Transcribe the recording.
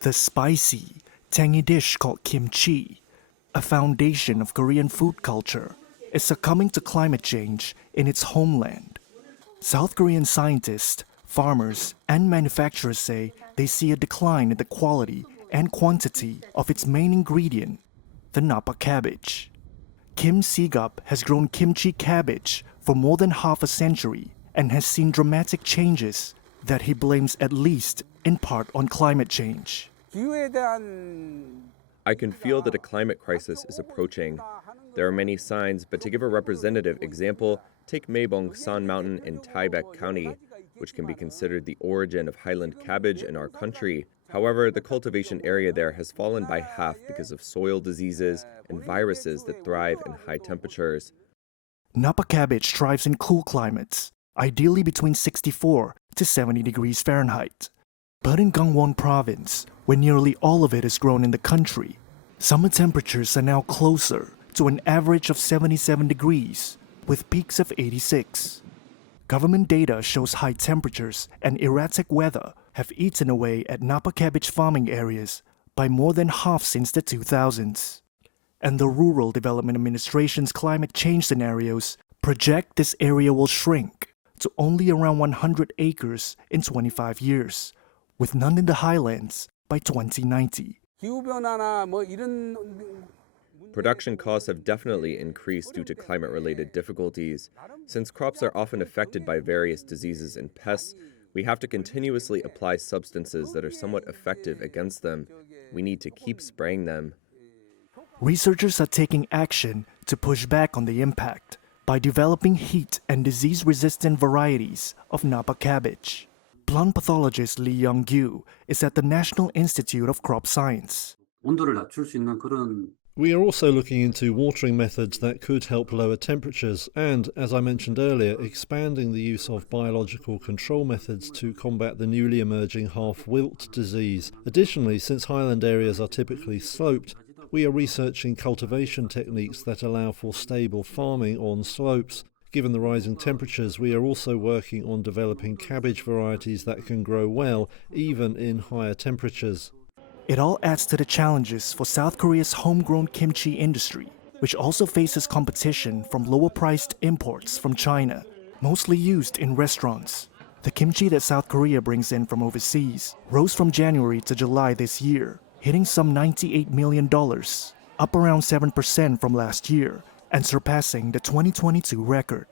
The spicy, tangy dish called kimchi, a foundation of Korean food culture, is succumbing to climate change in its homeland. South Korean scientists, farmers, and manufacturers say they see a decline in the quality and quantity of its main ingredient, the napa cabbage. Kim Sigap has grown kimchi cabbage for more than half a century and has seen dramatic changes that he blames at least in part on climate change. I can feel that a climate crisis is approaching. There are many signs, but to give a representative example, take Maebong San Mountain in Taebaek County, which can be considered the origin of highland cabbage in our country. However, the cultivation area there has fallen by half because of soil diseases and viruses that thrive in high temperatures. Napa cabbage thrives in cool climates, ideally between 64 to 70 degrees Fahrenheit. But in Gangwon province, where nearly all of it is grown in the country, summer temperatures are now closer to an average of 77 degrees, with peaks of 86. Government data shows high temperatures and erratic weather have eaten away at Napa cabbage farming areas by more than half since the 2000s. And the Rural Development Administration's climate change scenarios project this area will shrink to only around 100 acres in 25 years, with none in the highlands by 2090. Production costs have definitely increased due to climate-related difficulties. Since crops are often affected by various diseases and pests, we have to continuously apply substances that are somewhat effective against them. We need to keep spraying them. Researchers are taking action to push back on the impact by developing heat and disease-resistant varieties of Napa cabbage. Plant pathologist Lee Young-gyu is at the National Institute of Crop Science. We are also looking into watering methods that could help lower temperatures and, as I mentioned earlier, expanding the use of biological control methods to combat the newly emerging half-wilt disease. Additionally, since highland areas are typically sloped, we are researching cultivation techniques that allow for stable farming on slopes. Given the rising temperatures, we are also working on developing cabbage varieties that can grow well, even in higher temperatures. It all adds to the challenges for South Korea's homegrown kimchi industry, which also faces competition from lower-priced imports from China, mostly used in restaurants. The kimchi that South Korea brings in from overseas rose from January to July this year, hitting some $98 million, up around 7% from last year, and surpassing the 2022 record.